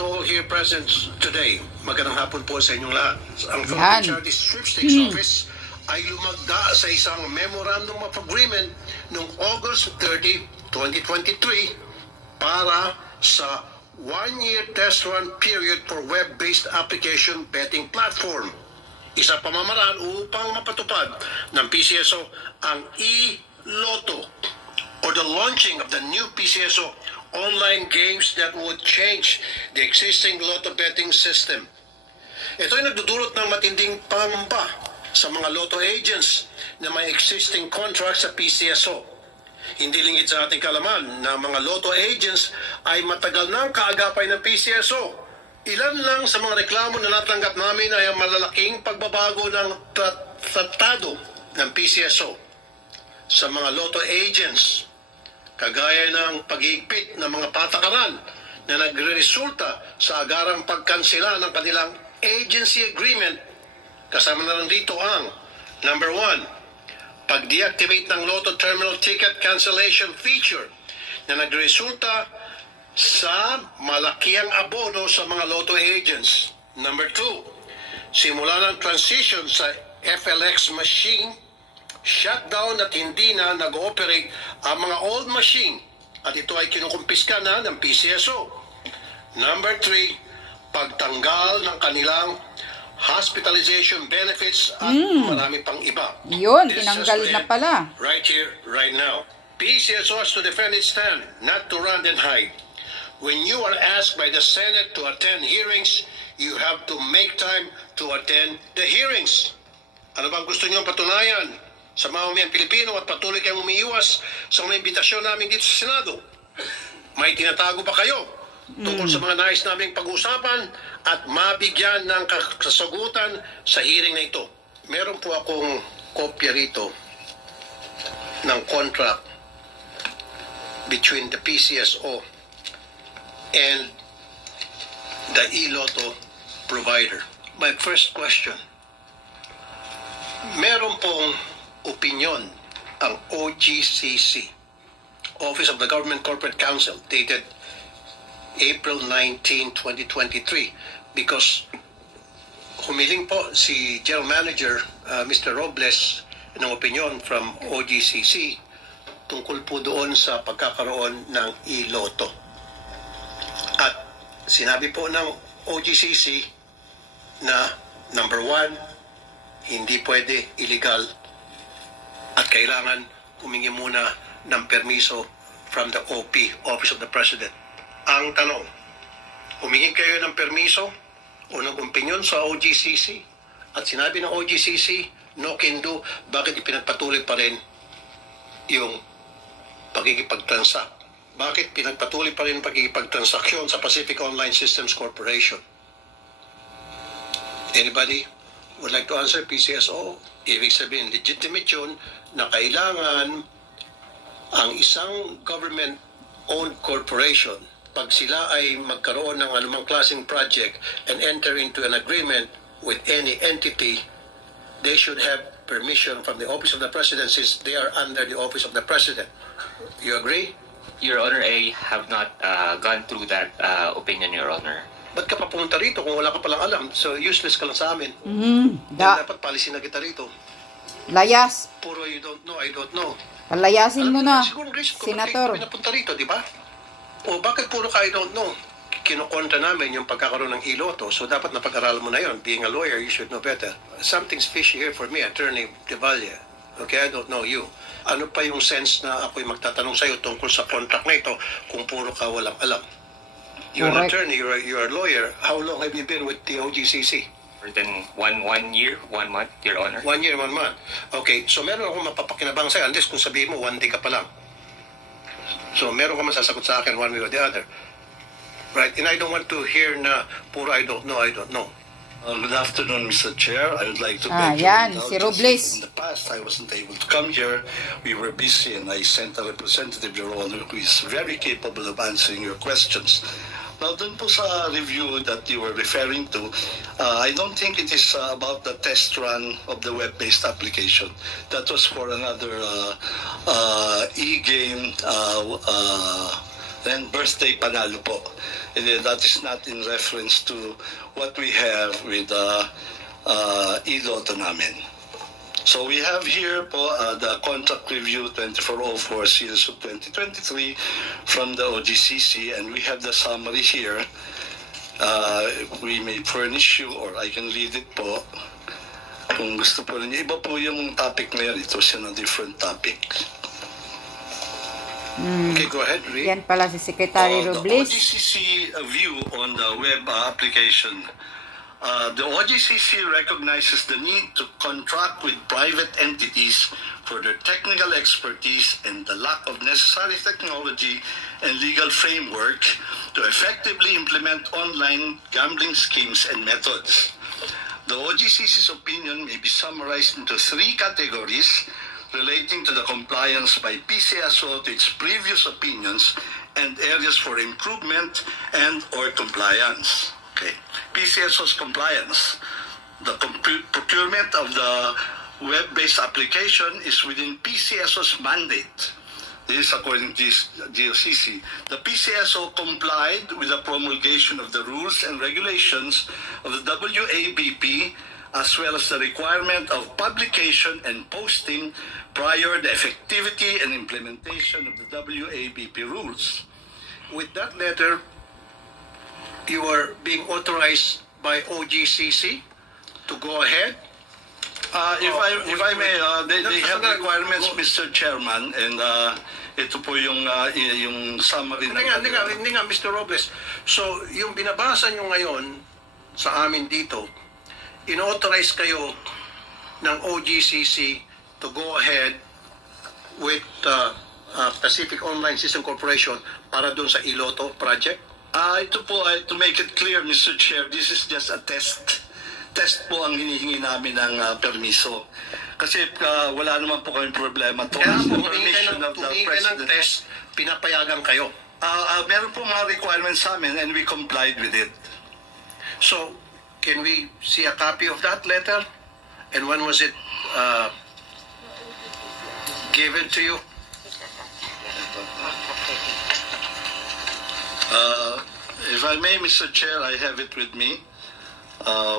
to all here present today. Magandang hapon po sa inyong lahat. Ang Philippine Charity Sweepstakes Office ay lumagda sa isang Memorandum of Agreement noong August 30, 2023 para sa one-year test run period for web-based application betting platform. Isa pamamaraan upang mapatupad ng PCSO ang e-Lotto or the launching of the new PCSO online games that would change the existing lotto betting system. Ito ay nagdudulot ng matinding pangamba sa mga lotto agents na may existing contracts sa PCSO. Hindi lingid sa ating kalaman na mga lotto agents ay matagal ng kaagapay ng PCSO. Ilan lang sa mga reklamo na natanggap namin ay ang malalaking pagbabago ng tratado ng PCSO sa mga lotto agents, kagaya ng paghigpit ng mga patakaran na nagresulta sa agarang pagkansela ng kanilang agency agreement. Kasama na lang dito ang number 1, pag-deactivate ng Lotto Terminal Ticket Cancellation feature na nagresulta sa malakiang abono sa mga Lotto agents. Number 2, simula ng transition sa FLX machine, shutdown at hindi na nag-ooperate ang mga old machine at ito ay kinukumpiska na ng PCSO. Number 3, pagtanggal ng kanilang hospitalization benefits at marami pang iba. Yun, tinanggal na pala. Right here, right now. PCSO has to defend its stand, not to run and hide. When you are asked by the Senate to attend hearings, you have to make time to attend the hearings. Ano bang gusto niyo patunayan sa mamamayang Pilipino at patuloy kayong umiiwas sa mga imbitasyon namin dito sa Senado? May tinatago ba kayo tungkol sa mga nais naming pag-usapan at mabigyan ng kasagutan sa hearing na ito? Meron po akong kopya rito ng contract between the PCSO and the e-Lotto provider. My first question, meron pong opinion ang OGCC, Office of the Government Corporate Counsel, dated April 19, 2023, because humiling po si General Manager Mr. Robles ng opinion from OGCC tungkol po doon sa pagkakaroon ng e-Lotto. At sinabi po ng OGCC na number 1, hindi pwede illegal at kailangan humingi muna ng permiso from the OP, Office of the President. Ang tanong, humingi kayo ng permiso o ng opinion sa OGCC at sinabi ng OGCC, no can do, bakit ipinagpatuloy pa rin yung pagkikipagtransak? Bakit pinagpatuloy pa rin ang pagkikipagtransaksyon sa Pacific Online Systems Corporation? Anybody would like to answer? PCSO? Ibig sabihin, legitimate yun na kailangan ang isang government-owned corporation, pag sila ay magkaroon ng anumang klaseng project and enter into an agreement with any entity, they should have permission from the Office of the President since they are under the Office of the President. You agree? Your Honor, I have not gone through that opinion, Your Honor. Ba't ka pa pumunta rito kung wala ka palang alam? So useless ka lang sa amin. Dapat palisin na kita rito. Layas. Puro you don't know, I don't know. Palayasin mo na, Siguro, Grace, Senator. Pinapunta rito, di ba? O bakit puro ka I don't know? Kinukontra namin yung pagkakaroon ng e-Lotto. So dapat napag-aralan mo na yun. Being a lawyer, you should know better. Something's fishy here for me, Attorney De Valle. Okay, I don't know you. Ano pa yung sense na ako'y magtatanong sa'yo tungkol sa contract na ito kung puro ka walang alam? You're an attorney, you're a lawyer. How long have you been with the OGCC? More than one year, 1 month, Your Honor. 1 year, 1 month. Okay, so meron akong mapapakinabang sa'yo unless kung sabihin mo 1 day ka pa lang. So meron ka masasagot sa akin one way or the other. Right? And I don't want to hear na puro I don't know, I don't know. Good afternoon, Mr. Chair. I would like to yan, si Robles. In the past, I wasn't able to come here. We were busy, and I sent a representative, Your Honor, who is very capable of answering your questions. Now, dun po sa review that you were referring to, I don't think it is about the test run of the web-based application. That was for another e-game, then birthday panalo po. That is not in reference to what we have with iLotto namin. So we have here po the contract review 2404 series of 2023 from the OGCC, and we have the summary here. We may furnish you, or I can read it po. Kung gusto po ninyo, iba po yung topic ngayon. Ito siya ng different topic. Okay, go ahead, read. Yan pala si Secretary Robles. The OGCC view on the web application. The OGCC recognizes the need to contract with private entities for their technical expertise and the lack of necessary technology and legal framework to effectively implement online gambling schemes and methods. The OGCC's opinion may be summarized into 3 categories relating to the compliance by PCSO to its previous opinions and areas for improvement and or compliance. Okay. PCSO's compliance. The procurement of the web-based application is within PCSO's mandate. This is according to GOCC. The PCSO complied with the promulgation of the rules and regulations of the WABP, as well as the requirement of publication and posting prior the effectivity and implementation of the WABP rules. With that letter, you are being authorized by OGCC to go ahead? If I may, they have requirements, Mr. Chairman, and ito po yung summary. Hindi nga, Mr. Robles. So, yung binabasa nyo ngayon sa amin dito, in-authorize kayo ng OGCC to go ahead with Pacific Online System Corporation para dun sa iLotto project? Ito po, to make it clear, Mr. Chair, this is just a test. Test po ang hinihingi namin ng permiso. Kasi wala naman po kayong problema. Kaya po, permission of the President. Ng test, pinapayagan kayo. Meron po mga requirements sa amin and we complied with it. So, can we see a copy of that letter? And when was it given to you? If I may, Mr. Chair, I have it with me.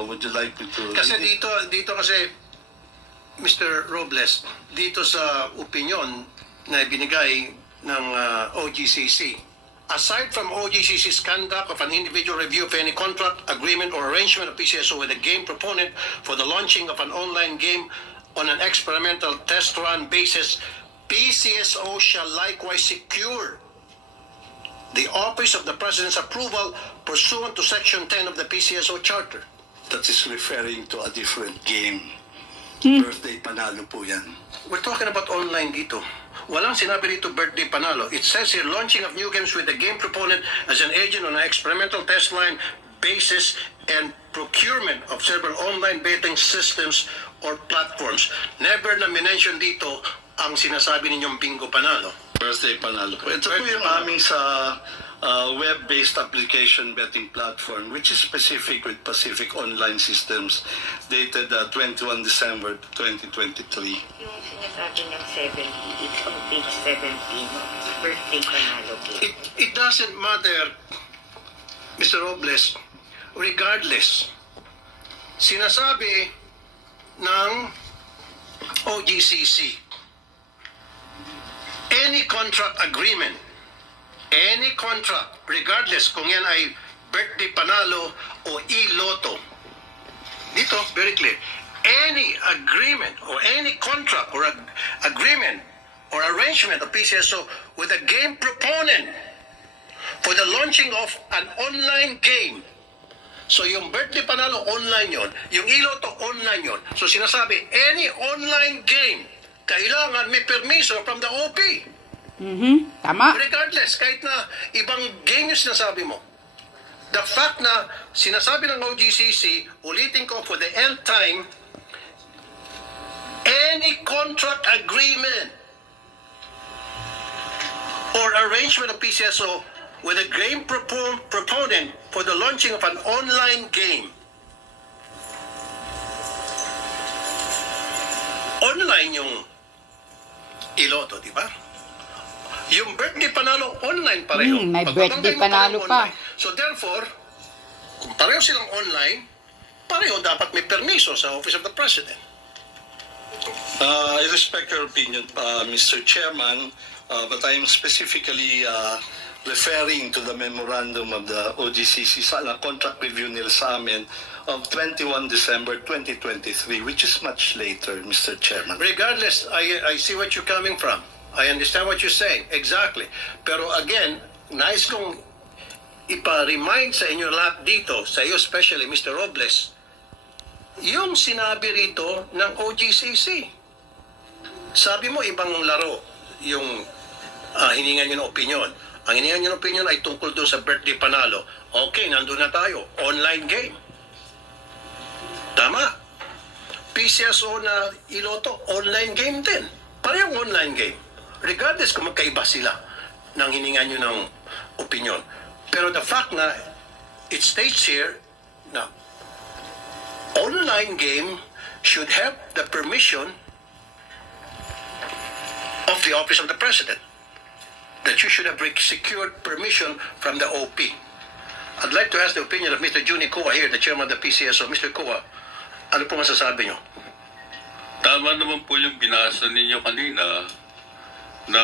Would you like me to... Kasi dito kasi, Mr. Robles, dito sa opinion na binigay ng OGCC, aside from OGCC's conduct of an individual review of any contract, agreement, or arrangement of PCSO with a game proponent for the launching of an online game on an experimental test run basis, PCSO shall likewise secure the Office of the President's approval pursuant to Section 10 of the PCSO Charter. That is referring to a different game. Birthday Panalo po yan. We're talking about online dito. Walang sinabi dito birthday panalo. It says here, launching of new games with the game proponent as an agent on an experimental test line basis and procurement of several online betting systems or platforms. Never na minention dito ang sinasabi ninyong bingo panalo. Birthday Panalo po. Ito po yung aming sa web-based application betting platform, which is specific with Pacific Online Systems, dated 21 December 2023. Yung sinasabi ng 70, it's on page 17, birthday panalo. It doesn't matter, Mr. Robles, regardless. Sinasabi ng OGCC, any contract agreement, regardless kung yan ay birthday panalo o iLotto, dito, very clear, any agreement or any contract or agreement or arrangement of PCSO with a game proponent for the launching of an online game. So yung birthday panalo, online yon. Yung iLotto, online yon. So sinasabi, any online game, kailangan may permiso from the OP. Tama. Regardless, kahit na ibang game yung sinasabi mo. The fact na sinasabi ng OGCC, ulitin ko for the nth time, any contract agreement or arrangement of PCSO with a game proponent for the launching of an online game. Online yung iLotto, di ba? Yung birthday panalo, online pareho. May birthday panalo pa. So therefore, kung pareho silang online, pareho dapat may permiso sa Office of the President. I respect your opinion, Mr. Chairman, but I'm specifically referring to the memorandum of the OGCC sa contract review nila sa amin of 21 December 2023, which is much later, Mr. Chairman. Regardless, I see what you're coming from. I understand what you're saying. Exactly. Pero again, nais kong ipa-remind sa inyo lahat dito, sa iyo especially, Mr. Robles, yung sinabi rito ng OGCC. Sabi mo, ibang laro yung hiningan nyo ng opinion. Ang hiningan nyo ng opinion ay tungkol doon sa birthday panalo. Okay, nandun na tayo. Online game. Tama. PCSO na iloto, online game din. Parehong online game. Regardless kung magkaiba sila ng hiningan nyo ng opinion. Pero the fact na it states here na online game should have the permission of the Office of the President. That you should have secured permission from the OP. I'd like to ask the opinion of Mr. Juni Kua here, the chairman of the PCSO. Mr. Kua, ano po masasabi nyo? Tama naman po yung binasa ninyo kanina na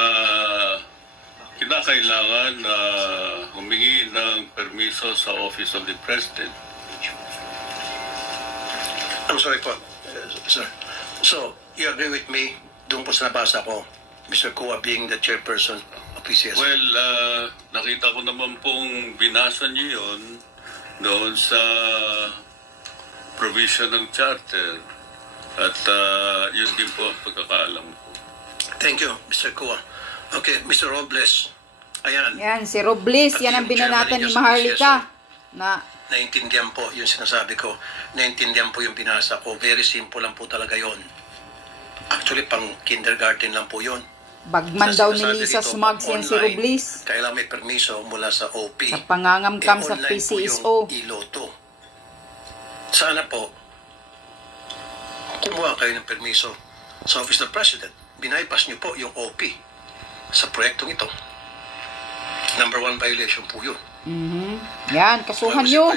kinakailangan na humingi ng permiso sa Office of the President. I'm sorry po, sir. So, you agree with me doon po sa nabasa ko, Mr. Kua being the chairperson of PCSO? Well, nakita ko naman pong binasa niyo yun doon sa provision ng charter at yun din po ang pagkakaalam ko. Thank you, Mr. Kua. Okay, Mr. Robles, ayan. Yan, si Robles, yan ang binanatan ni Maharlika. Na naintindihan po yung sinasabi ko. Naintindihan po yung binasa ko. Very simple lang po talaga yon. Actually, pang kindergarten lang po yon. bagman daw ni Lisa Smugs yan si Robles. Kailangan may permiso mula sa OP. Sa pangangamkam sa PCSO. Iloto. Sana po, kumuha kayo ng permiso sa Office of the President. Binaypas niyo po yung OP sa proyektong ito. Number 1 violation po yun. Yan, kasuhan nyo.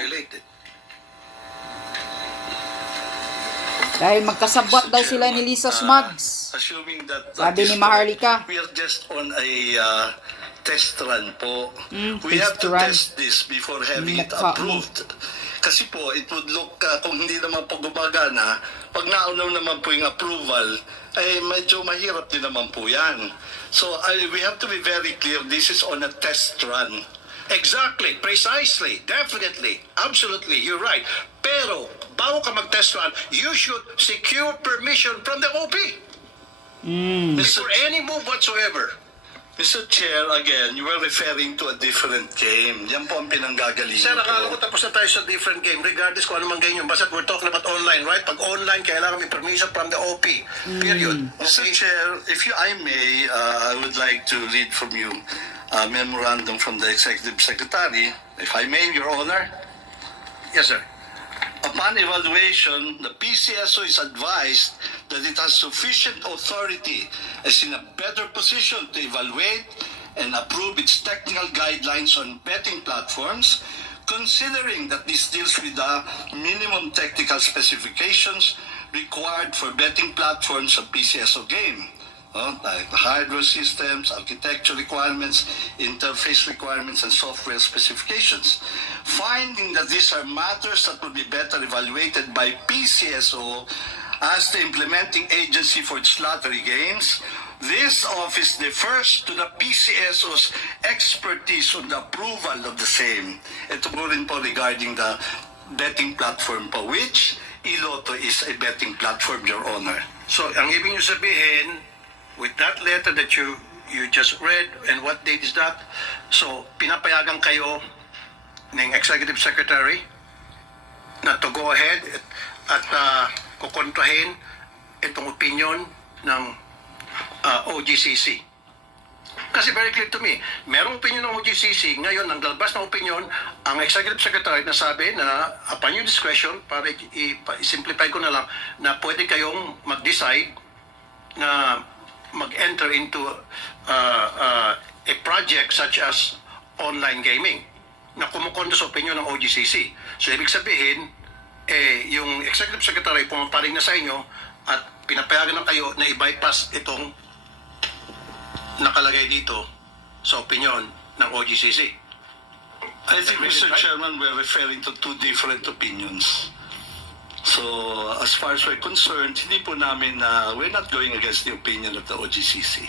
Dahil magkasabot daw sila ni Lisa Smugs. Assuming that sabi ni Maharlika, we are just on a test run po. We test have to run. test this before having it approved. Kasi po, it would look, kung hindi naman po gumagana, pag naunaw naman po yung approval, ay medyo mahirap din naman po yan. So, we have to be very clear, this is on a test run. Exactly, precisely, definitely, absolutely, you're right. Pero, bago ka mag-test run, you should secure permission from the OP. Before any move whatsoever. Mr. Chair, again, you were referring to a different game. Yan po ang pinanggagalingan Sir, akala ko ko. tapos na tayo sa different game, regardless kung anumang game yun. Basta we're talking about online, right? Pag online, kailangan may permission from the OP. Period. Mr. Chair, if I may, I would like to read from you a memorandum from the Executive Secretary. If I may, Your Honor. Yes, sir. Upon evaluation, the PCSO is advised that it has sufficient authority as in a better position to evaluate and approve its technical guidelines on betting platforms, considering that this deals with the minimum technical specifications required for betting platforms of PCSO game. Like the hardware systems, architecture requirements, interface requirements, and software specifications. Finding that these are matters that would be better evaluated by PCSO as the implementing agency for its lottery games, this office defers to the PCSO's expertise on the approval of the same. Ito po rin po regarding the betting platform po, which Iloto is a betting platform, Your Honor. So, ang ibig nyo sabihin, with that letter that you just read, and what date is that? So, pinapayagan kayo ng Executive Secretary na to go ahead at kukontrahin itong opinion ng OGCC. Kasi very clear to me, merong opinion ng OGCC, ngayon, ang lalabas ng opinion, ang Executive Secretary na sabi na upon your discretion, para i-simplify ko na lang, na pwede kayong mag-decide na mag-enter into a project such as online gaming. na kumukontra sa opinion ng OGCC. So, ibig sabihin, yung Executive Secretary pumaparing na sa inyo at pinapayagan na kayo na i-bypass itong nakalagay dito sa opinion ng OGCC. I think, Mr. Chairman, we're referring to two different opinions. So, as far as we're concerned, hindi po namin we're not going against the opinion of the OGCC.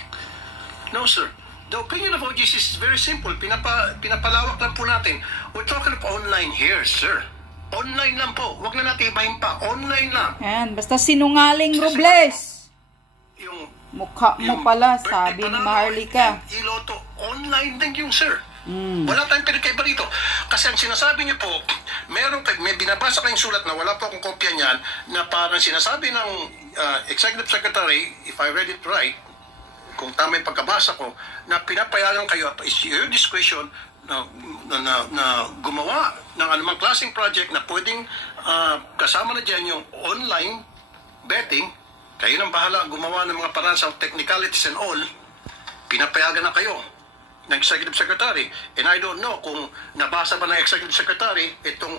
No, sir. The opinion of OGCC is very simple. Pinapalawak lang po natin. We're talking of online here, sir. Online lang po. Huwag na natin ibahin pa. Online lang. Yan, basta sinungaling, Robles. Yung Mukha mo pala, sabi ni Maharlika. Iloto, online din yung sir. Wala tayong pinagkaiba dito. Kasi ang sinasabi niyo po, may binabasa kayong sulat na wala po akong kopya niyan, na parang sinasabi ng Executive Secretary, if I read it right, kung tama yung pagkabasa ko, na pinapayagan kayo, is your discretion na gumawa ng anumang klaseng project na pwedeng kasama na dyan yung online betting. Kayo nang bahala gumawa ng mga paraan sa technicalities and all, pinapayagan na kayo ng Executive Secretary. And I don't know kung nabasa ba ng Executive Secretary itong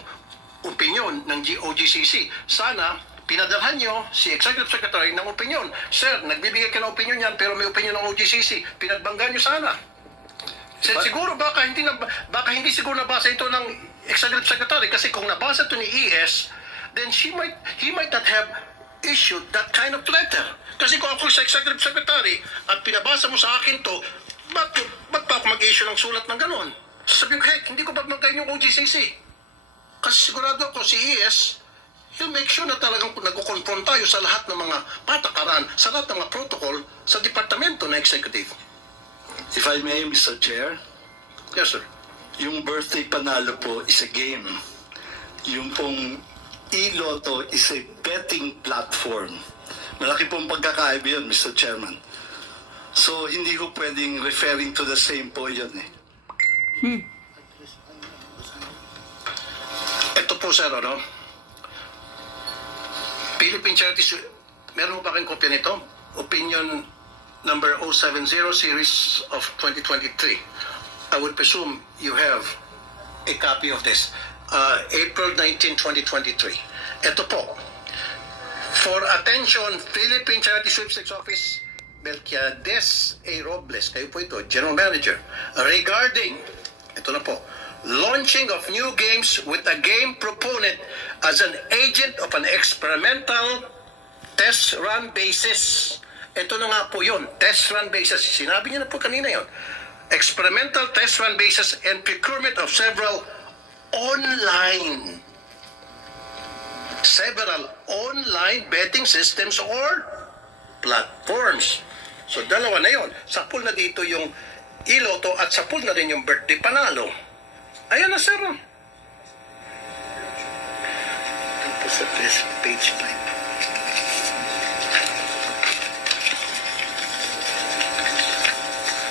opinion ng OGCC. Sana pinadalhan nyo si Executive Secretary ng opinion. Sir, nagbibigay ka ng opinion yan pero may opinion ng OGCC. Pinagbanggan nyo sana. Sir, siguro baka hindi siguro nabasa ito ng Executive Secretary kasi kung nabasa ito ni ES, then he might not have issued that kind of letter. Kasi kung ako sa Executive Secretary at pinabasa mo sa akin to, ba't pa ako mag-issue ng sulat ng ganon? Sabi ko, heck, hindi ko ba magayon yung OGCC? Kasi sigurado ako si ES, he'll make sure na talagang nagkukonfront tayo sa lahat ng mga patakaran, sa lahat ng mga protocol sa departamento na executive. If I may, Mr. Chair. Yes, sir. Yung birthday panalo po is a game. Yung pong iLotto is a betting platform. Malaki pong pagkakaiba yun, Mr. Chairman. So, hindi ko pwedeng referring to the same po yun eh. Ito po, sir, ano? Philippine Charities, meron mo ba kayong kopya nito? Opinion number 070 series of 2023. I would presume you have a copy of this. April 19, 2023. Ito po. For attention, Philippine Charity Sweepstakes Office, Melquiades A. Robles, kayo po ito, General Manager, regarding, ito na po, launching of new games with a game proponent as an agent of an experimental test run basis. Ito na nga po yun, test run basis. Sinabi niyo na po kanina yun. Experimental test run basis and procurement of several online betting systems or platforms. So, dalawa na yun. Sapul na dito yung iLotto at sapul na rin yung birthday panalo. Ayan na, sir. Tapos sa page 5.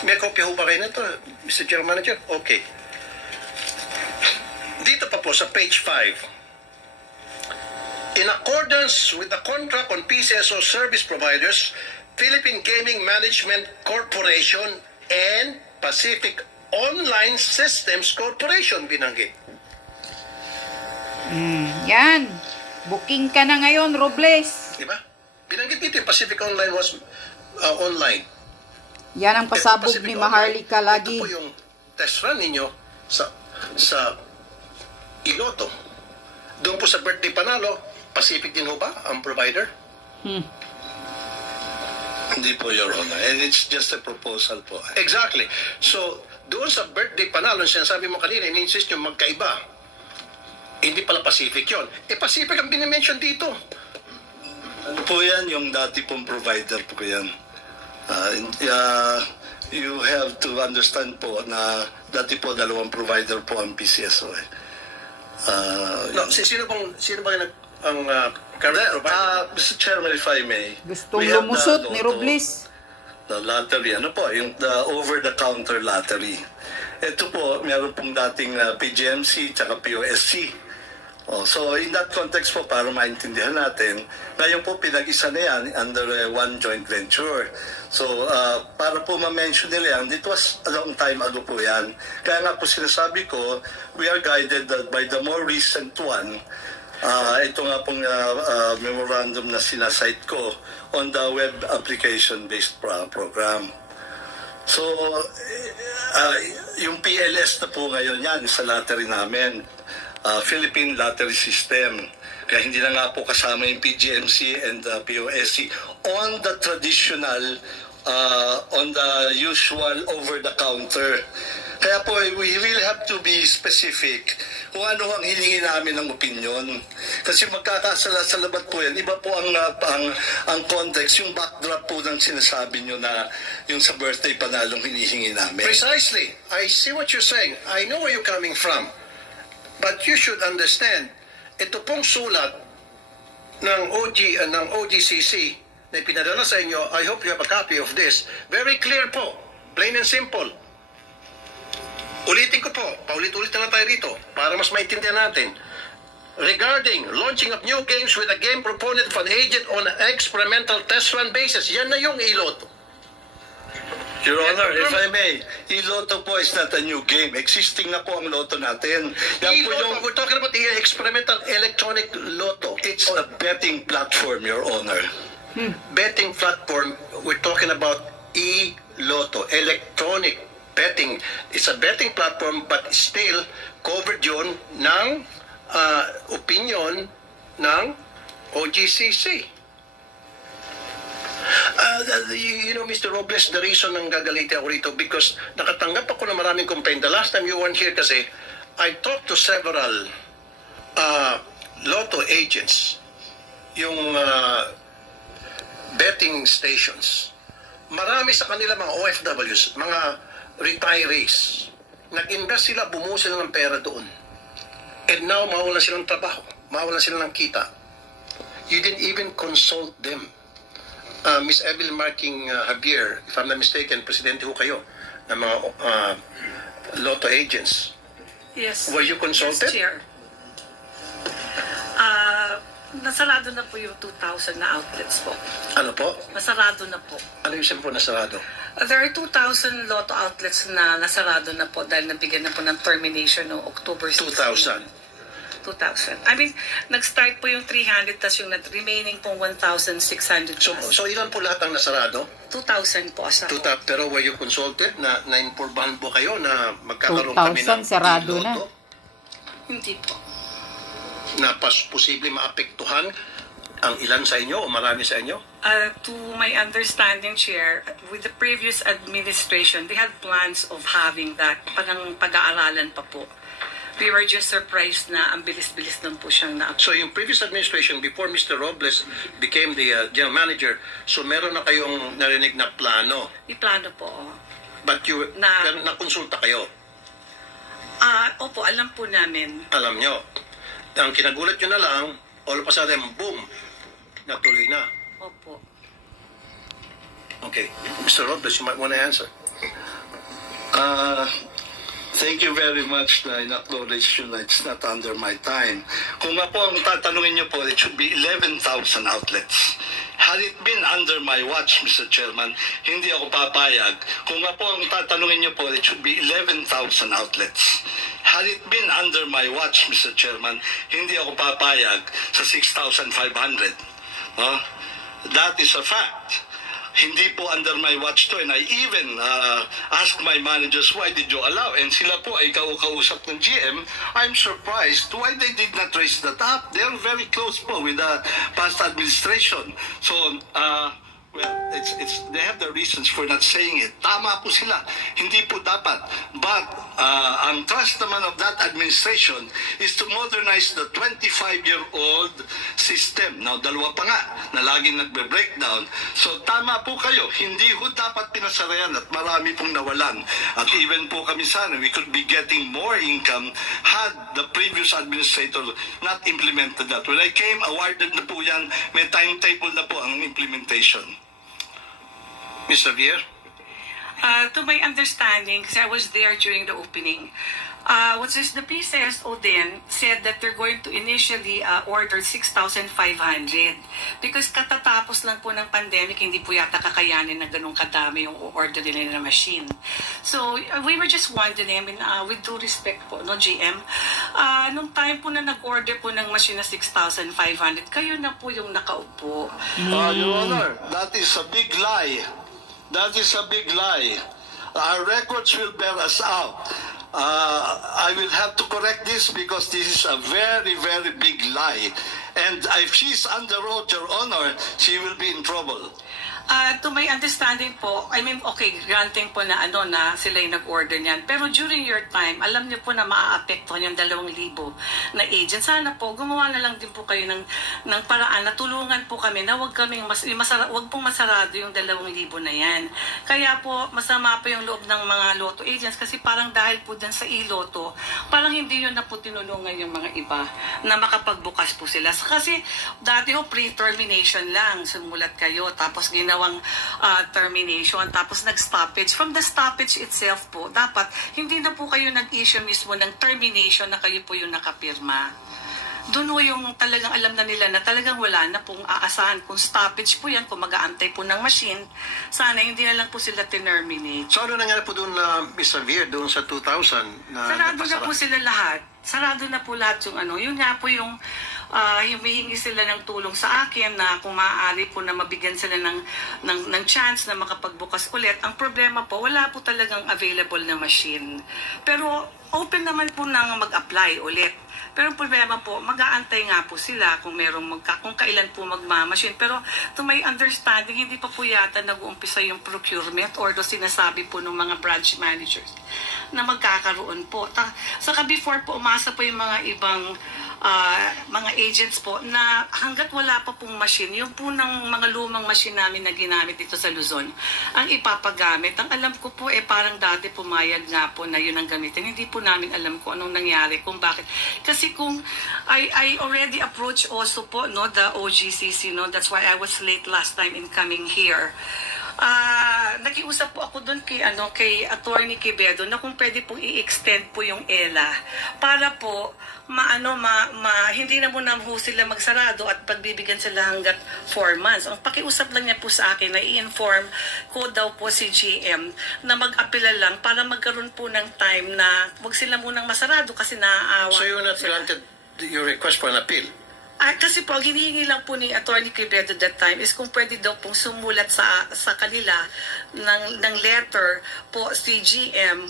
May kopya ho ba kayo nito, Mr. General Manager? Okay. Dito pa po sa page 5. In accordance with the contract on PCSO service providers, Philippine Gaming Management Corporation and Pacific Online Systems Corporation binanggit. Yan. Booking ka na ngayon, Robles. Diba? Binanggit dito yung Pacific Online was online. Yan ang pasabog ni Maharlika lagi. Ito po yung test run ninyo sa iLotto. Doon po sa birthday panalo, Pacific din ho ba ang provider? Hindi po, Your Honor. And it's just a proposal po. Exactly. So, doon sa birthday panalo, sinasabi mo kanina, in-insist nyo magkaiba. Hindi pala Pacific yon. Pacific ang binimension dito. Ano po yan? Yung dati pong provider po yan. You have to understand po na dati po dalawang provider po ang PCSO eh. No, sino ba ang current provider? Mr. Chairman, if I may. Gustong lumusot ni Robles. The lottery, ano po, yung over-the-counter lottery. Ito po, meron pong dating PGMC tsaka POSC. So in that context po, para maintindihan natin, ngayon po pinag-isa na yan under one joint venture. So para po ma-mention nila yan, it was a long time ago po yan. Kaya nga po sinasabi ko, we are guided by the more recent one. Ito nga pong memorandum na sinasite ko on the web application-based program. So, yung PLS na po ngayon yan sa lottery namin, Philippine Lottery System. Kaya hindi na nga po kasama yung PGMC and POSC on the traditional, on the usual over-the-counter. Kaya po, we really have to be specific kung ano ang hilingin namin ng opinion. Kasi magkakasalabat po yan. Iba po ang context, yung backdrop po ng sinasabi nyo na yung sa birthday panalong hinihingi namin. Precisely. I see what you're saying. I know where you're coming from. But you should understand, ito pong sulat ng OGCC na pinadala sa inyo, I hope you have a copy of this. Very clear po. Plain and simple. Ulitin ko po, paulit-ulit na tayo rito para mas maintindihan natin. Regarding launching of new games with a game proponent of an agent on an experimental test run basis. Yan na yung iLotto. Your Honor, if I may, iLotto po is not a new game. Existing na po ang Lotto natin. Yan po yung, We're talking about the experimental electronic Lotto. it's a betting platform, Your Honor. Betting platform, we're talking about iLotto, electronic betting. It's a betting platform but still covered yun ng opinion ng OGCC. You know, Mr. Robles, the reason nang gagaliti ako rito because nakatanggap ako ng maraming complaint. The last time you weren't here kasi I talked to several Lotto agents, yung betting stations. Marami sa kanila mga OFWs, mga retirees. Nag-invest sila, bumuo sila ng pera doon. And now, mawalan silang trabaho. Mawalan sila ng kita. You didn't even consult them. Miss Evelyn Marking Javier, if I'm not mistaken, presidente ho kayo ng mga Lotto agents. Yes. Were you consulted? Yes, Chair. Nasarado na po yung 2,000 na outlets po. Ano po? Nasarado na po. Ano yung po nasarado? There are 2,000 Lotto outlets na nasarado na po dahil nabigyan na po ng termination noong October 16. 2,000. I mean, nag-start po yung 300 tas yung remaining pong 1,600 plus. So ilan po lahat ang nasarado? 2,000 po asa. Pero were you consulted? Na-informan po kayo na magkakaroon kami ng 2,000 sarado na. iLotto? Hindi po. Na posible maapektuhan ang ilan sa inyo o marami sa inyo? To my understanding, Chair, with the previous administration, they had plans of having that. Pag-aaralan pa po. We were just surprised na ang bilis-bilis lang po siyang So yung previous administration, before Mr. Robles became the general manager, so meron na kayong narinig na plano? May plano po. But you, nakonsulta kayo? Opo, alam po namin. Alam nyo. Ang kinagulat nyo na lang, all of a sudden, boom, natuloy na. Opo. Okay. Mr. Robles, you might want to answer. Thank you very much na in-acknowledge yun na it's not under my time. Kung nga po ang tatanungin nyo po, it should be 11,000 outlets. Had it been under my watch, Mr. Chairman, hindi ako papayag. Kung nga po ang tatanungin nyo po, it should be 11,000 outlets. Had it been under my watch, Mr. Chairman, hindi ako papayag sa 6,500. That is a fact. Hindi po under my watch to, and I even asked my managers, why did you allow? And sila po ay kausap ng GM. I'm surprised why they did not raise that up. They're very close po with the past administration. So, well, they have the reasons for not saying it. Tama po sila. Hindi po dapat. But ang trust naman of that administration is to modernize the 25-year-old system. Now, dalawa pa nga na laging nagbe-breakdown. So, tama po kayo. Hindi po dapat pinasarayan at marami pong nawalan. At even po kami sana, we could be getting more income had the previous administrator not implemented that. When I came, awarded na po yan. May timetable na po ang implementation. Ms. Javier? To my understanding, because I was there during the opening, The PCSO then said that they're going to initially order 6,500 because katatapos lang po ng pandemic, hindi po yata kakayanin na ganun kadami yung order nila na machine. So we were just wondering, I mean, with due respect po, no, GM, nung time po na nag-order po ng machine na 6,500, kayo na po yung nakaupo. Your Honor, that is a big lie. That is a big lie. Our records will bear us out. I will have to correct this because this is a very, very big lie. And if she's under oath, Your Honor, she will be in trouble. To my understanding po, I mean, okay, granting po na na sila yung nag-order niyan. Pero during your time, alam niyo po na maaapektuhan yung 2,000 na agent. Sana po, gumawa na lang din po kayo ng paraan na tulungan po kami na wag pong masarado yung 2,000 na yan. Kaya po, masama po yung loob ng mga lotto agents kasi parang dahil po dyan sa e-lotto, parang hindi yun na po tinulungan yung mga iba na makapagbukas po sila. Kasi dati ho, pre-termination lang. Sumulat kayo, tapos ginawang termination, tapos nag-stoppage. From the stoppage itself po, dapat hindi na po kayo nag-issue mismo ng termination na kayo po yung nakapirma. Doon po yung talagang alam na nila na talagang wala na pong aasahan. Kung stoppage po yan, kung mag-aantay po ng machine, sana hindi na lang po sila terminate. So ano nangyari po doon na Miss Xavier, doon sa 2,000? Sarado na po sila lahat. Sarado na po lahat yung Yun nga po yung humihingi sila ng tulong sa akin na kung maaari po na mabigyan sila ng chance na makapagbukas ulit. Ang problema po, wala po talagang available na machine. Pero open naman po nang mag-apply ulit. Pero ang problema po, mag-aantay nga po sila kung kung kailan po magmamachine. Pero to my understanding, hindi pa po yata nag-uumpisa yung procurement or do sinasabi po ng mga branch managers na magkakaroon po. Saka before po, umasa po yung mga ibang mga agents po na hanggat wala pa pong machine, yung po ng mga lumang machine namin na ginamit dito sa Luzon, ang ipapagamit. Ang alam ko po, parang dati pumayag nga po na yun ang gamitin. Hindi po namin alam kung anong nangyari, kung bakit. Kasi kung I already approached also po, no, the OGCC, no, that's why I was late last time in coming here. Nakiusap po ako doon kay Attorney Quevedo na kung pwede pong i-extend po yung ELA para po hindi na muna ho sila magsarado at pagbibigyan sila hanggat 4 months. Ang pakiusap lang niya po sa akin na i-inform ko daw po si GM na mag-apela lang para magkaroon po ng time na wag sila munang masarado kasi naaawa. So you're not granted your request for an appeal? Kasi po, hinihingi lang po ni Attorney Quevedo that time is kung pwede daw pong sumulat sa kanila ng letter po si GM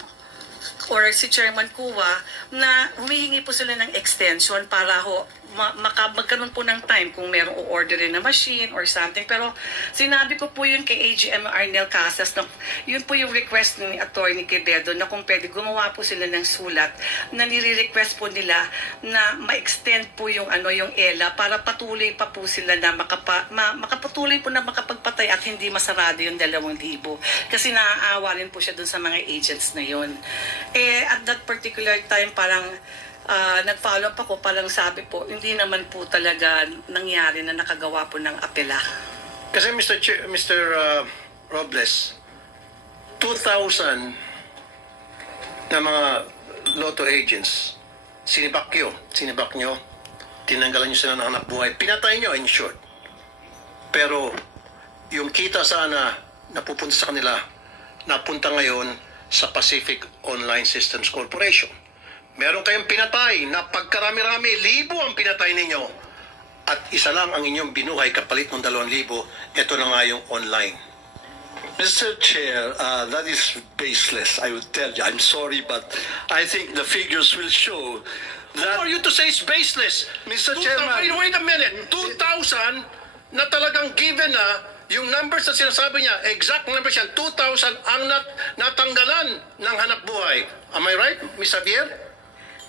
or si Chairman Kuwa na humihingi po sila ng extension para ho magkaroon po ng time kung merong o-orderin na machine or something. Pero sinabi ko po yun kay AGM Arnel Casas na yun po yung request ni Attorney Quevedo na kung pwede gumawa po sila ng sulat na nire-request po nila na ma-extend po yung yung ELA para patuloy pa po sila na makapatuloy po na makapagpatay at hindi masarado yung 2,000 kasi naaawa rin po siya dun sa mga agents na yun. At that particular time parang nag-follow up ako, parang sabi po, hindi naman po talaga nangyari na nakagawa po ng apela. Kasi Mr. Robles, 2,000 na mga lotto agents, sinibak nyo, tinanggalan nyo sila ng hanap buhay, pinatay nyo in short. Pero yung kita sana napupunta sa kanila, napunta ngayon sa Pacific Online Systems Corporation. Meron kayong pinatay na pagkarami-rami, 1,000 ang pinatay ninyo. At isa lang ang inyong binuhay kapalit ng 2,000. Ito na nga yung online. Mr. Chair, that is baseless, I would tell you. I'm sorry, but I think the figures will show that... Who are you to say it's baseless? Mr. Chairman... Wait a minute. 2,000 na talagang given na yung numbers na sinasabi niya, exact numbers yan, 2,000 ang natanggalan ng hanap buhay. Am I right, Ms. Xavier?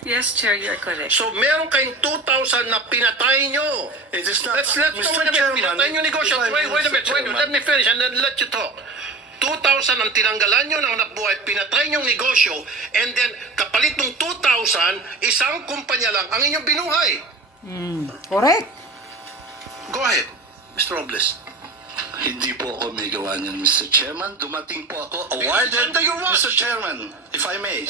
Yes, Chair, you're correct. So, meron kayong 2,000 na pinatay nyo. It is not... Let's wait a minute. Pinatay nyo negosyo. Wait a minute. Let me finish and then let you talk. 2,000 ang tinanggalan nyo ng hanap buhay, pinatay nyong negosyo, and then kapalit ng 2,000, isang kumpanya lang ang inyong binuhay. Correct. Go ahead, Mr. Robles. Hindi po ako may gawa niyan, Mr. Chairman. Dumating po ako awarded, Mr. Chairman, if I may.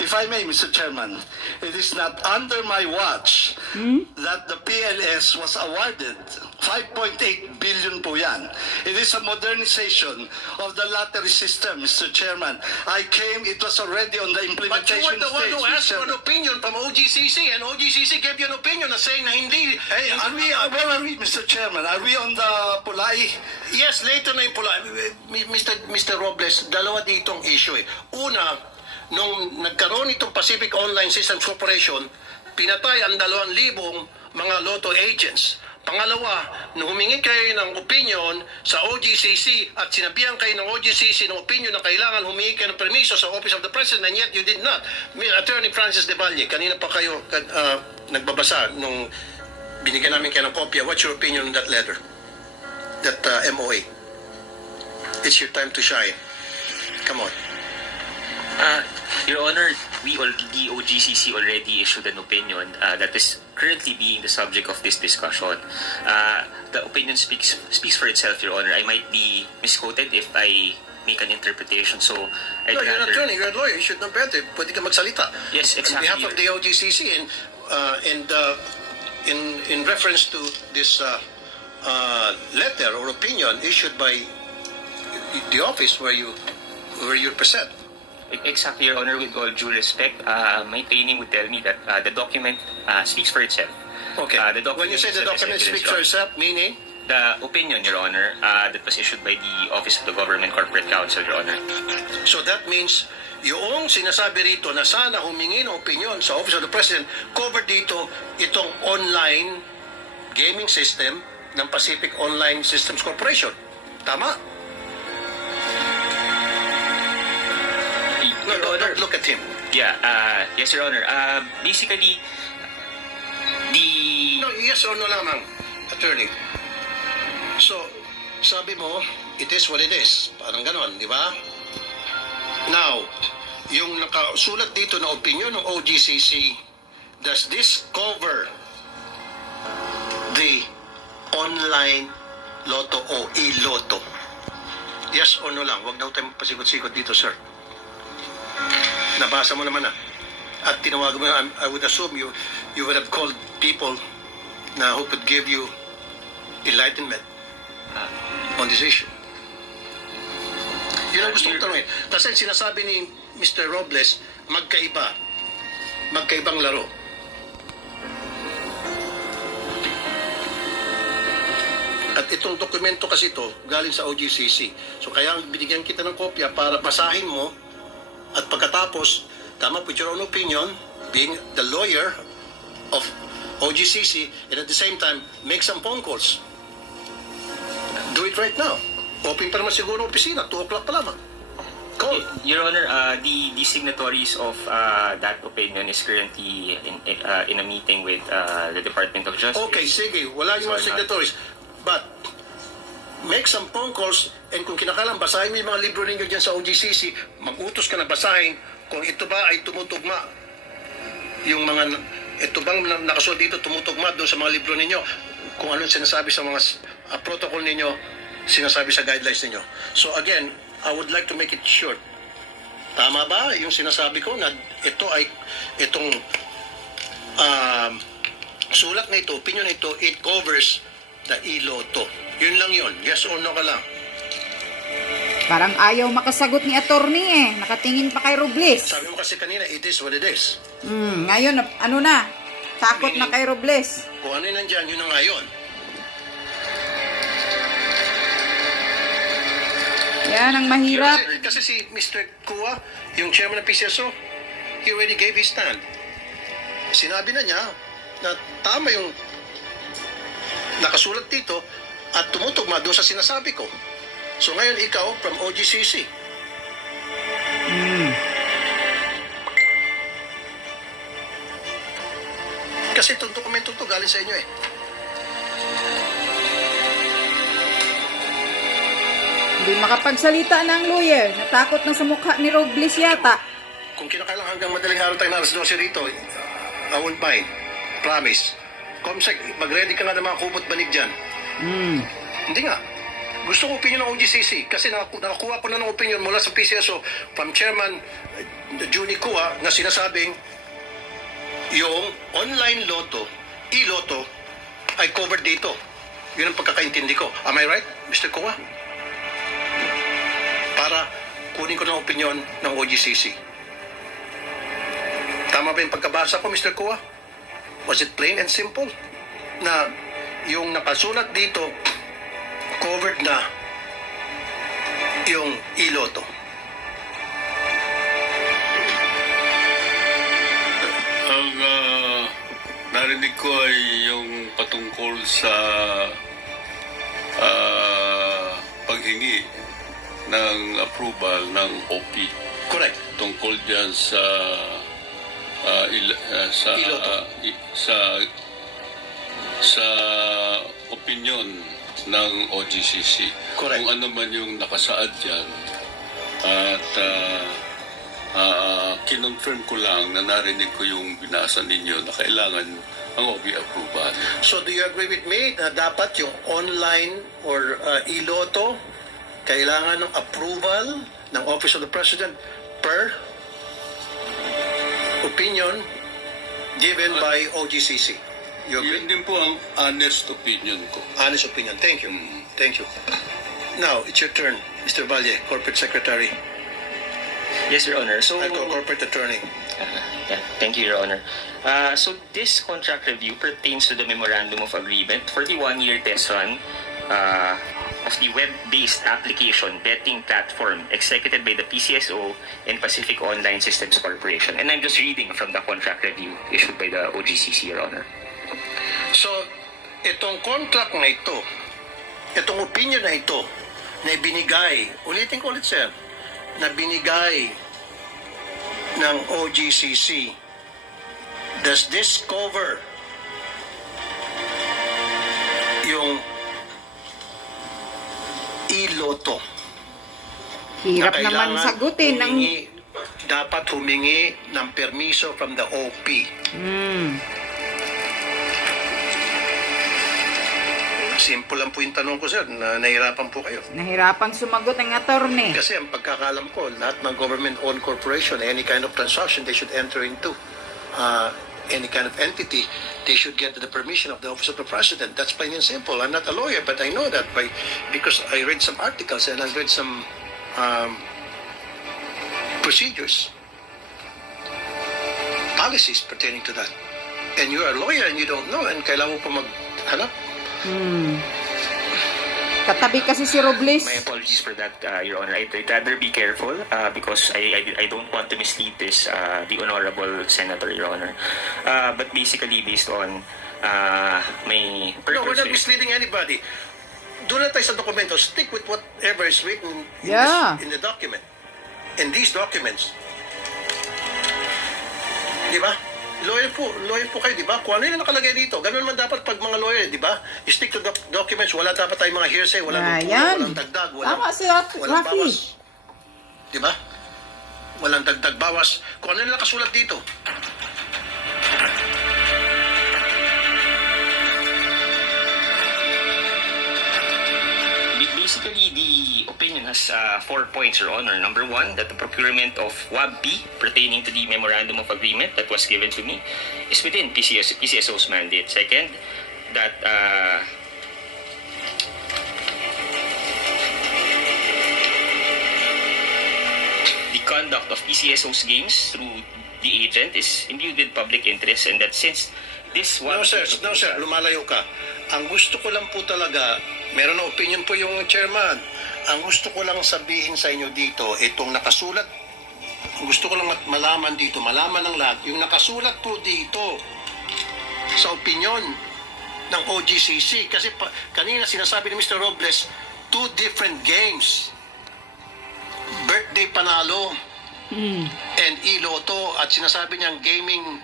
If I may, Mr. Chairman, it is not under my watch that the PLS was awarded 5.8 billion po yan. It is a modernization of the lottery system, Mr. Chairman. It was already on the But you implementation were the one stage. who asked for an opinion from OGCC, and OGCC gave you an opinion na saying na hindi. Hey, where are we, Mr. Chairman? Are we on the Pulai? Yes, later na yung pula. Mr. Robles, dalawa ditong issue eh. Una, nung nagkaroon itong Pacific Online Systems Corporation, pinatay ang 2,000 mga lotto agents. Pangalawa, nung humingi kayo ng opinion sa OGCC at sinabihan kayo ng OGCC ng opinion na kailangan humingi kayo ng permiso sa Office of the President, and yet you did not. Attorney Francis De Valle, kanina pa kayo nagbabasa nung binigyan namin kayo ng kopya. What's your opinion on that letter? That MOA? It's your time to shine. Come on. Your Honor, the OGCC already issued an opinion that is currently being the subject of this discussion. The opinion speaks for itself, Your Honor. I might be misquoted if I make an interpretation, so I'd No, you're an rather... attorney, you're a lawyer, you should know better. Pwede ka magsalita. Yes, exactly. On behalf of the OGCC and in reference to this letter or opinion issued by the office where you present. Exactly, Your Honor. With all due respect, my training would tell me that the document speaks for itself. Okay. The document When you say the itself is document evidence, speaks for Your Honor. itself, meaning? The opinion, Your Honor, that was issued by the Office of the Government Corporate Counsel, Your Honor. So that means yung sinasabi rito na sana humingi ng opinion sa Office of the President, covered dito itong online gaming system ng Pacific Online Systems Corporation. Tama? No, don't look at him. Yeah, yes, Your Honor. Basically, No, yes or no lamang, attorney. So, sabi mo, it is what it is. Parang ganon, di ba? Now, yung nakasulat dito na opinion ng OGCC, does this cover the online lotto o e-lotto? Yes or no lang. Huwag na tayo pasikot-sikot dito, sir. Nabasa mo naman na. At tinawagan mo na, I would assume you would have called people na who could give you enlightenment on this issue. Yun ang gusto kong tanongin. Kasi sinasabi ni Mr. Robles, magkaibang laro. At itong dokumento kasi ito, galing sa OGCC. So kaya binigyan kita ng kopya para basahin mo at pagkatapos, tama, put your own opinion, being the lawyer of OGCC, and at the same time, make some phone calls. Do it right now. Open pa naman siguro opisina, 2 o'clock pa lamang. Call. Your Honor, the signatories of that opinion is currently in a meeting with the Department of Justice. Okay, sige, wala yung mga signatories. But, make some phone calls, and kung kinakalang, basahin mo yung mga libro ninyo dyan sa OGCC, mag-utos ka na basahin kung ito ba ay tumutugma. Yung mga, ito bang nakasulat dito, tumutugma doon sa mga libro ninyo, kung anong sinasabi sa mga protocol ninyo, sinasabi sa guidelines ninyo. So again, I would like to make it short. Tama ba yung sinasabi ko na itong sulat na ito, opinion na ito, it covers the e-lotto. Yun lang yun. Yes or no ka lang. Parang ayaw makasagot ni attorney eh. Nakatingin pa kay Robles. Sabi mo kasi kanina, it is what it is. Ngayon, ano na? Takot na kay Robles. Kung ano yung nandyan, yun na nga yun. Yan ang mahirap. Kasi si Mr. Kua, yung chairman ng PCSO, he already gave his stand. Sinabi na niya na tama yung nakasulat dito at tumutugma doon sa sinasabi ko. So ngayon ikaw from OGCC. Kasi itong dokumento to galing sa inyo eh. Hindi makapagsalita ng lawyer. Natakot na sa mukha ni Robles yata. Kung kinakailangan hanggang madaling araw tayo na alas 12 rito, I won't mind. Promise. Comsec, mag-ready ka nga ng mga kubot banig dyan. Hindi nga. Gusto ko opinion ng OGCC kasi nakakuha ko na ng opinion mula sa PCSO from Chairman Juni Kua na sinasabing yung online loto, e-loto, ay covered dito. Yun ang pagkakaintindi ko. Am I right, Mr. Kua? Para kunin ko ng opinion ng OGCC. Tama ba yung pagkabasa ko, Mr. Kua? Was it plain and simple? Na yung nakasulat dito, covered na yung e-loto. Ang narinig ko ay yung patungkol sa paghingi ng approval ng OP. Correct. Tungkol dyan sa sa opinion ng OGCC. Correct. Kung ano man yung nakasaad dyan. At kinonfirm ko lang na narinig ko yung binasa ninyo na kailangan ang OB approval. So do you agree with me na dapat yung online or e-loto kailangan ng approval ng Office of the President per opinion given by OGCC? You agree? Yun din po ang honest opinion ko. Honest opinion. Thank you. Thank you. Now, it's your turn, Mr. Valle, Corporate Secretary. Yes, Your Honor. So, Corporate Attorney. Thank you, Your Honor. So this contract review pertains to the Memorandum of Agreement for the one-year test run of the web-based application betting platform executed by the PCSO and Pacific Online Systems Corporation. And I'm just reading from the contract review issued by the OGCC, Your Honor. So, itong contract na ito, itong opinion na ito, na binigay, ulitin ko ulit, sir, na binigay ng OGCC, does this cover yung e-loto? Hirap naman sagutin ng... Dapat humingi ng permiso from the OP. Simple lang po yung tanong ko, sir. Nahirapan po kayo. Nahirapang sumagot ang attorney. Kasi ang pagkakalam ko, lahat ng government-owned corporation, any kind of transaction they should enter into, any kind of entity, they should get the permission of the Office of the President. That's plain and simple. I'm not a lawyer, but I know that because I read some articles and I read some procedures, policies pertaining to that. And you are a lawyer and you don't know, and kailangan mo pa maghanap. Katabi kasi si Robles. My apologies for that, Your Honor. I'd rather be careful because I don't want to mislead the Honorable Senator, Your Honor. But basically, based on my purpose... No, we're not misleading anybody. Do not tayo sa dokumento. Stick with whatever is written in the document. In these documents. Di ba? Lawyer po kayo, di ba? Kung ano yung nakalagay dito, ganun man dapat pag mga lawyer, di ba? Stick to the documents, wala dapat tayong mga hearsay, walang dagdag, walang bawas. Di ba? Walang dagdag bawas. Kung ano yung nakasulat dito. Basically, the opinion has 4 points, Your Honor. Number 1, that the procurement of WAB-P pertaining to the Memorandum of Agreement that was given to me is within PCSO's mandate. Second, that the conduct of PCSO's games through the agent is imbued with public interest, and that since this one... No, sir. Lumalayo ka. Ang gusto ko lang po talaga, meron na opinion po yung chairman. Ang gusto ko lang sabihin sa inyo dito, itong nakasulat, gusto ko lang malaman dito, malaman ng lahat, yung nakasulat po dito sa opinion ng OGCC. Kasi kanina sinasabi ni Mr. Robles, 2 different games. Birthday Panalo and e-loto, at sinasabi niyang gaming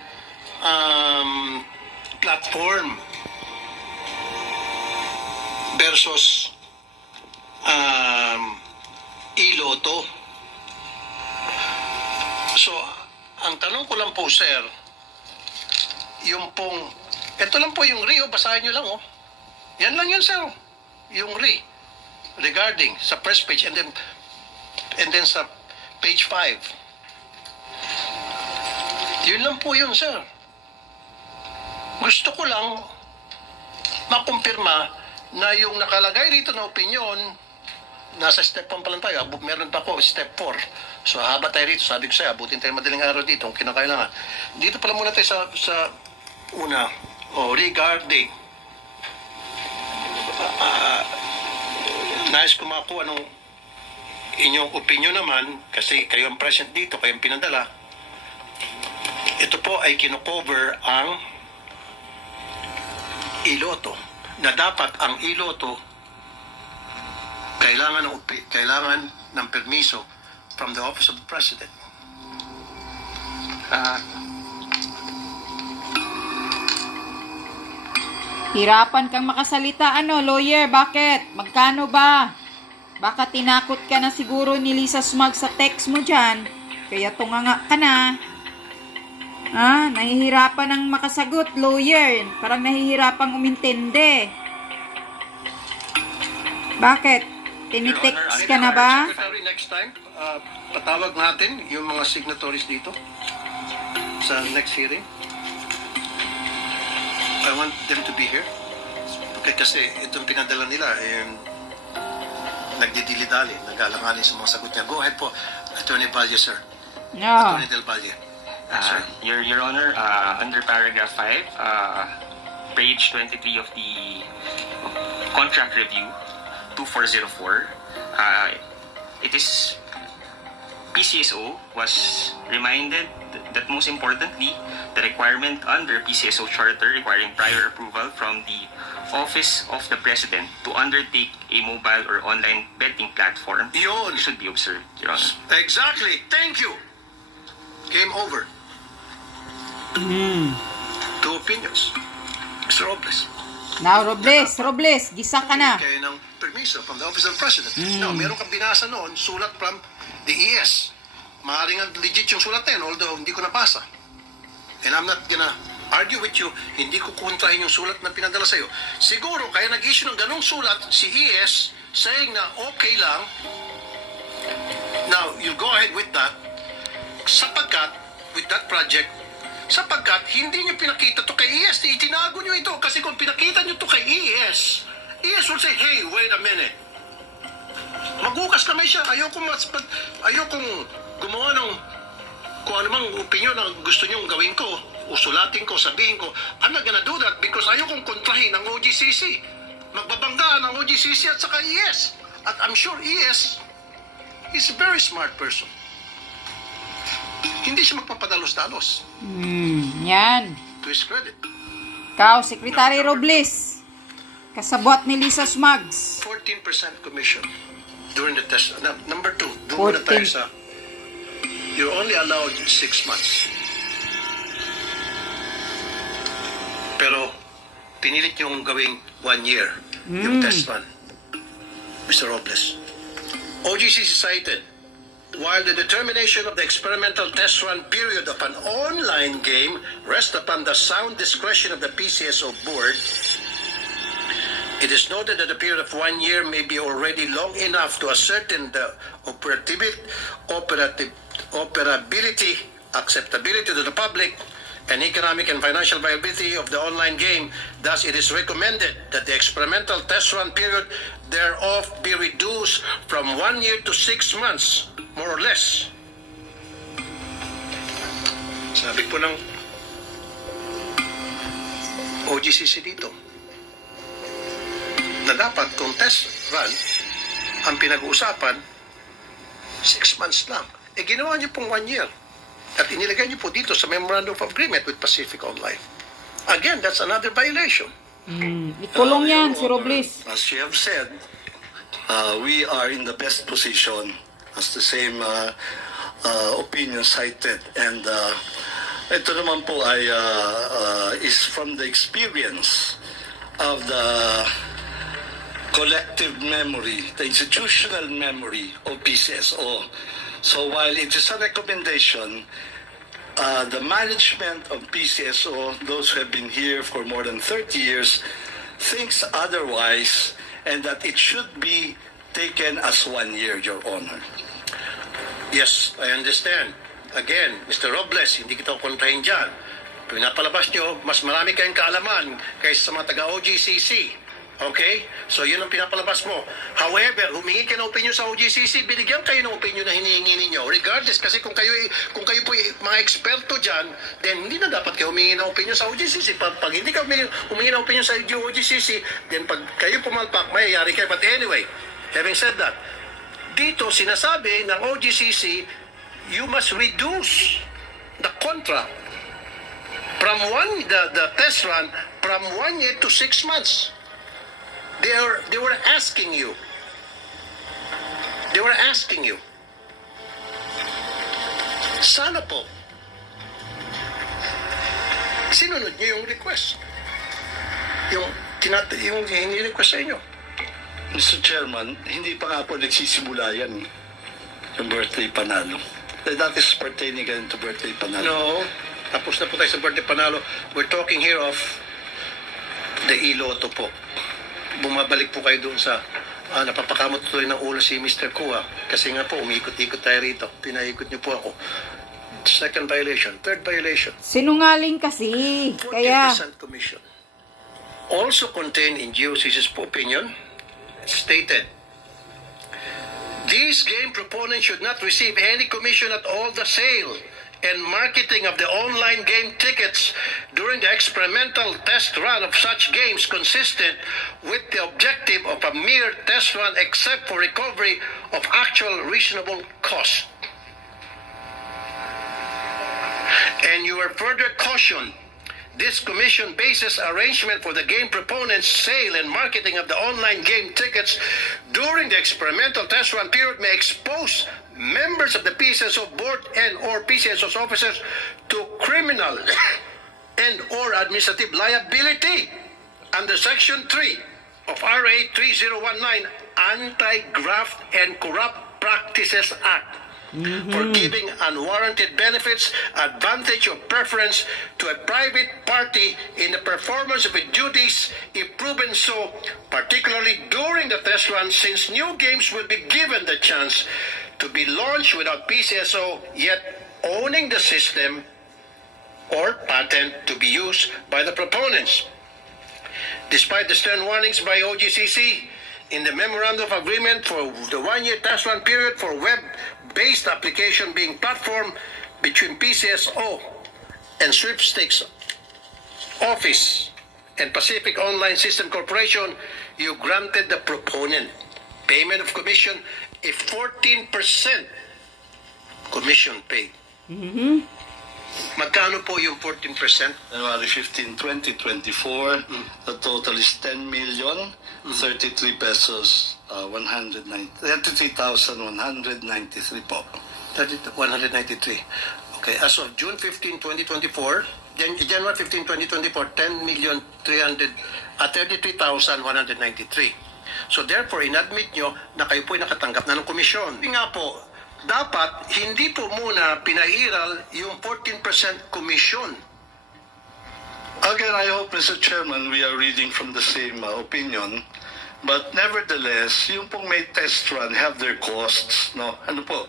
platform versus e-loto. So, ang tanong ko lang po, sir, yung pong, ito lang po yung RI, basahin nyo lang, Yan lang yun, sir, yung RI. regarding sa first page and then sa page 5. Yun lang po yun, sir. Gusto ko lang makumpirma na yung nakalagay dito na opinion, nasa step 1 pa lang tayo, meron pa ako, step 4. So, haba tayo rito, sabi ko sa'yo, abutin tayo madaling araw dito, kung kinakailangan. Dito pala muna tayo sa una, regarding, nais ko makuha ng inyong opinion naman, kasi kayo ang present dito, kayo ang pinadala. Ito po ay kinocover ang iloto, na dapat ang iloto kailangan ng permiso from the Office of the President. Hirapan kang makasalita, lawyer, bakit? Magkano ba? Baka tinakot ka na siguro ni Lisa Smug sa text mo dyan, kaya tunganga ka na. Nahihirapan ang makasagot, lawyer. Parang nahihirapang umintindi. Bakit? Tinitext ka na ba? Secretary, next time, patawag natin yung mga signatories dito sa next hearing. I want them to be here. Okay, kasi itong pinadala nila, nagdidili-dali, nag-alanganin sa mga sagot niya. Go ahead po, Attorney Valle, sir. No. Attorney Del Valle. Your Honor, under paragraph 5, page 23 of the contract review, 2404, it is PCSO was reminded that most importantly, the requirement under PCSO Charter requiring prior approval from the Office of the President to undertake a mobile or online betting platform should be observed, Your Honor. Exactly. Thank you. Game over. Two opinions. Mr. Robles. Now, Robles, gisa ka na. Kayo ng permiso from the Office of the President. Now, meron kang binasa noon, sulat from the ES. Maaaring legit yung sulat na yun, although hindi ko napasa. And I'm not gonna argue with you, hindi ko kontrahin yung sulat na pinadala sa'yo. Siguro, kaya nag-issue ng ganong sulat si ES saying na okay lang. Now, you go ahead with that with that project, sapagkat hindi nyo pinakita to kay ES, itinago nyo ito. Kasi kung pinakita nyo to kay ES will say, hey, wait a minute. Magugas kamay siya. Ayokong gumawa ng kung anumang opinion na gusto nyong gawin ko, usulatin ko, sabihin ko, I'm not gonna do that because ayokong kontrahin ang OGCC. Magbabanggaan ang OGCC at saka ES. At I'm sure ES is a very smart person. Hindi siya magpapadalos-dalos. Yan. To his credit. Ikaw, Secretary Robles. Kasabot ni Lisa Smugs. 14% commission during the test. Number 2, doon na tayo sa you're only allowed 6 months. Pero pinilit yung gawing 1 year yung test run. Mr. Robles. OGCC cited, while the determination of the experimental test run period of an online game rests upon the sound discretion of the PCSO board, it is noted that a period of 1 year may be already long enough to ascertain the operability, acceptability to the public, and economic and financial viability of the online game. Thus, it is recommended that the experimental test run period thereof be reduced from 1 year to 6 months, more or less. Sabi po ng OGCC dito na dapat kung test run ang pinag-uusapan 6 months lang. Ginawa niyo pong 1 year. At inilagay niyo po dito sa Memorandum of Agreement with Pacific Online. Again, that's another violation. Ikulong yan, si Robles. As you have said, we are in the best position as the same opinion cited. And ito naman po ay is from the experience of the collective memory, the institutional memory of PCSO. So while it is a recommendation, the management of PCSO, those who have been here for more than 30 years, thinks otherwise, and that it should be taken as 1 year, Your Honor. Yes, I understand. Again, Mr. Robles, hindi kita kontrahin dyan. Pinapalabas nyo, mas marami kayong kaalaman kaysa sa mga taga-OGCC. Okay? So, yun ang pinapalabas mo. However, humingi ka ng opinion sa OGCC, binigyan kayo ng opinion na hinihingi ninyo. Regardless, kasi kung kayo po mga eksperto dyan, then hindi na dapat kayo humingi ng opinion sa OGCC. Pag hindi ka humingi ng opinion sa OGCC, then pag kayo pumalpak, mayayari kayo. But anyway, having said that, dito sinasabi ng OGCC, you must reduce the contract from the test run from 1 year to 6 months. They were asking you. They were asking you. Sana po sinunod niyo yung request. Yung request sa inyo. Mr. Chairman, hindi pa nga po nagsisimula yan. Yung birthday panalo. That is pertaining again to birthday panalo. No. Tapos na po tayo sa birthday panalo. We're talking here of the iloto po. Bumabalik po kayo doon sa napapakamot tuloy ng ulo si Mr. Kua. Kasi nga po, umiikot-ikot tayo rito. Pinaikot niyo po ako. Second violation. Third violation. Sinungaling kasi. 40% Kaya commission. Also contained in GOCC's opinion, stated, these game proponents should not receive any commission at all the sale and marketing of the online game tickets during the experimental test run of such games consistent with the objective of a mere test run except for recovery of actual reasonable cost. And you are further cautioned, this commission basis arrangement for the game proponents' sale and marketing of the online game tickets during the experimental test run period may expose members of the PCSO board and or PCSO's officers to criminal and or administrative liability under Section 3 of RA 3019 Anti-Graft and Corrupt Practices Act. For giving unwarranted benefits, advantage, or preference to a private party in the performance of its duties, if proven so, particularly during the test run, since new games will be given the chance to be launched without PCSO yet owning the system or patent to be used by the proponents. Despite the stern warnings by OGCC, in the Memorandum of Agreement for the 1-year test run period for web-based application being platform between PCSO and Sweepstakes Office and Pacific Online System Corporation, you granted the proponent payment of commission a 14% commission paid. Magkano po yung 14%? January 15, 2024, the total is 10 million 33 pesos 33,193 po. 193. Okay, as of June 15, 2024, January 15, 2024, 33,193. So therefore, inadmit nyo na kayo po'y nakatanggap na ng komisyon. Nga po, dapat hindi po muna pinairal yung 14% commission. Again, I hope, Mr. Chairman, we are reading from the same opinion. But nevertheless, yung pong may test run have their costs, no? Ano po?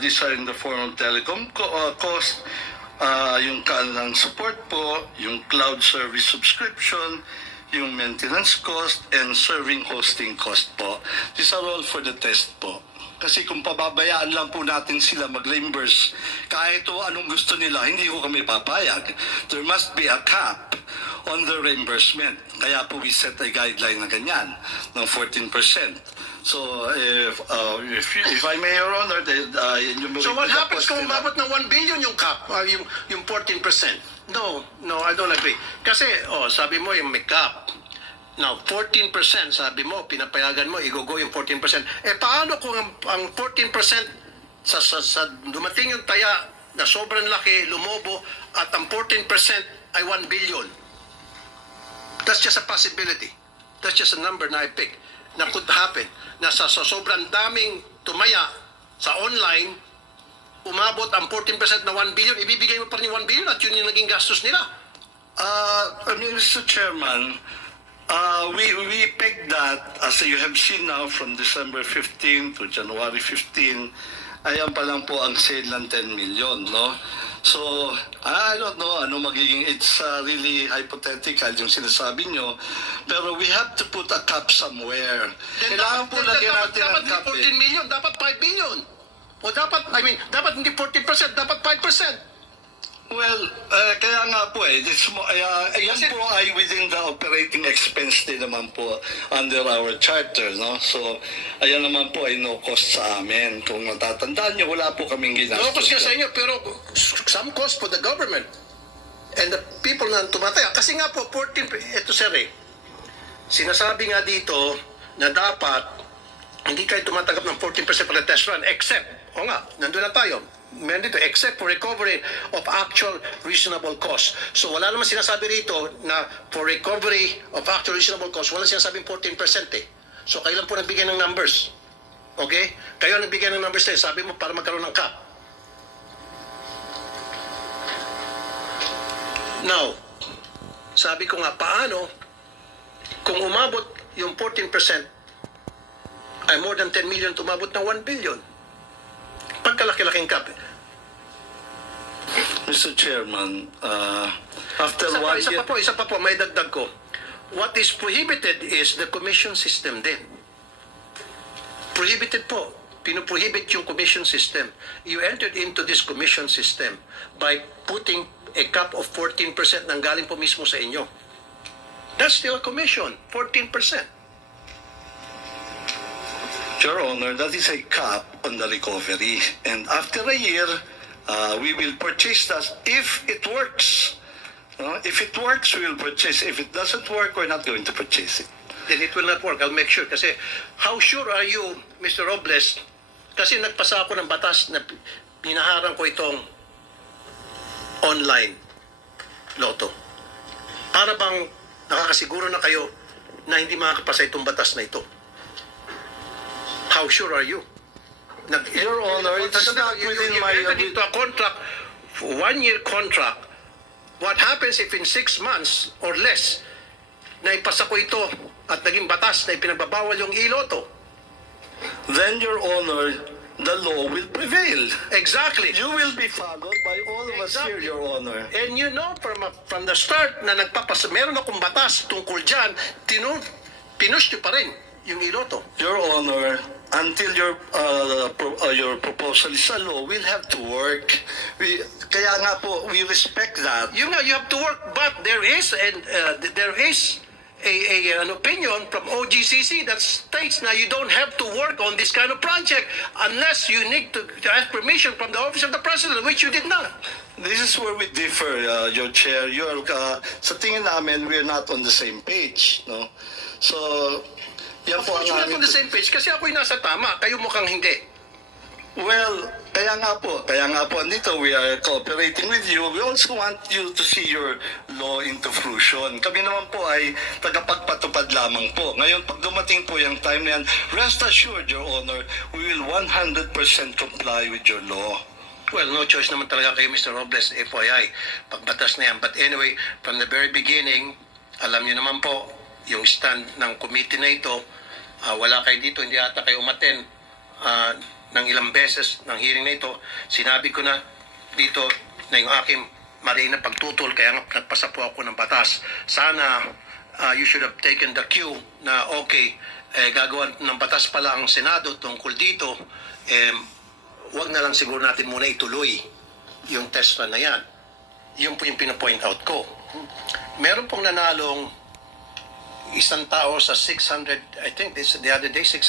These are in the form of telecom cost, yung kanilang support po, yung cloud service subscription, yung maintenance cost, and serving hosting cost po. These are all for the test po. Kasi kung pababayaan lang po natin sila mag-reimburse, kahit o anong gusto nila, hindi ko kami papayag. There must be a cap on the reimbursement. Kaya po we set a guideline na ganyan, ng 14%. So, if I may, Your Honor, so what happens kung umabot ng 1 billion yung cap, yung 14%? No, I don't agree. Kasi, sabi mo yung may cap. Now, 14%, sabi mo, pinapayagan mo, i-go yung 14%. Paano kung ang 14% sa dumating yung taya na sobrang laki, lumobo, at ang 14% ay 1 billion? That's just a possibility. That's just a number na I pick na could happen. Na sa sobrang daming tumaya sa online, umabot ang 14% na 1 billion, ibibigay mo pa rin yung 1 billion at yun yung naging gastos nila. Mr. Chairman, We pegged that, as you have seen now, from December 15 to January 15, ayan pa lang po ang sale ng 10 million, no? So, I don't know, ano magiging, it's really hypothetical yung sinasabi nyo, pero we have to put a cap somewhere. Kailangan po lagyan natin ang cap. Dapat 14 million, dapat 5 million. O dapat, dapat hindi 14%, dapat 5%. Well, kaya nga po yan po ay within the operating expense din naman po under our charter, no? So, ayan naman po ay no cost sa amin. Kung matatandaan nyo, wala po kaming ginastos. No cost nga sa inyo, pero some cost for the government and the people na tumataya. Kasi nga po, 14, ito sir sinasabi nga dito na dapat hindi kayo tumatanggap ng 14% for the test run, except, nandun na tayo, meron dito, except for recovery of actual reasonable cost. So wala naman sinasabi rito na for recovery of actual reasonable cost, wala sinasabing 14% So kayo lang po nagbigay ng numbers. Okay? Kayo nagbigay ng numbers sabi mo para magkaroon ng cap. Now, sabi ko nga, paano kung umabot yung 14% ay more than 10 million, tumabot na 1 billion? Pagkalaki-laking cap. Mr. Chairman, after isa pa po, may dagdag ko. What is prohibited is the commission system din. Prohibited po. Pinoprohibit yung commission system. You entered into this commission system by putting a cap of 14% nang galing po mismo sa inyo. That's still a commission, 14%. Your Honor, that is a cap on the recovery. And after a year, we will purchase that if it works. If it works, we will purchase. If it doesn't work, we're not going to purchase it. Then it will not work. I'll make sure. Kasi how sure are you, Mr. Robles? Kasi nagpasa ako ng batas na pinaharang ko itong online loto. Para bang nakakasiguro na kayo na hindi makakapasa itong batas na ito? How sure are you? Your Honor, it's not within my... Into a contract, 1-year contract. What happens if in 6 months or less, naipasa ko ito at naging batas na ipinagbabawal yung iloto? Then, Your Honor, the law will prevail. Exactly. You will be followed by all of us here, Your Honor. And you know, from the start na nagpapasa, meron akong batas tungkol dyan, pinush nyo pa rin yung iloto. Your Honor, until your proposal is a law, we'll have to work. Kaya nga po, we respect that. You have to work, but there is an opinion from OGCC that states now you don't have to work on this kind of project unless you need to ask permission from the Office of the President, which you did not. This is where we differ, Your Chair. Sa tingin namin, we're not on the same page. No? So, yan po ang not on the same page kasi ako'y nasa tama, kayo mukhang hindi. Well, kaya nga po, andito we are cooperating with you. We also want you to see your law into fruition. Kami naman po ay tagapagpatupad lamang po. Ngayon, pag dumating po yung time na yan, rest assured, Your Honor, we will 100% comply with your law. Well, no choice naman talaga kayo, Mr. Robles, FYI, pagbatas na yan. But anyway, from the very beginning, alam niyo naman po, yung stand ng committee na ito, wala kayo dito, hindi ata kayo umaten ng ilang beses ng hearing na ito. Sinabi ko na dito na yung aking marina pagtutol, kaya nga nagpasa po ako ng batas. Sana you should have taken the cue na okay, gagawa ng batas pala ang Senado tungkol dito, wag na lang siguro natin muna ituloy yung test run na yan. Yun po yung pinapoint out ko. Meron pong nanalong isang tao sa 600, I think the other day, 600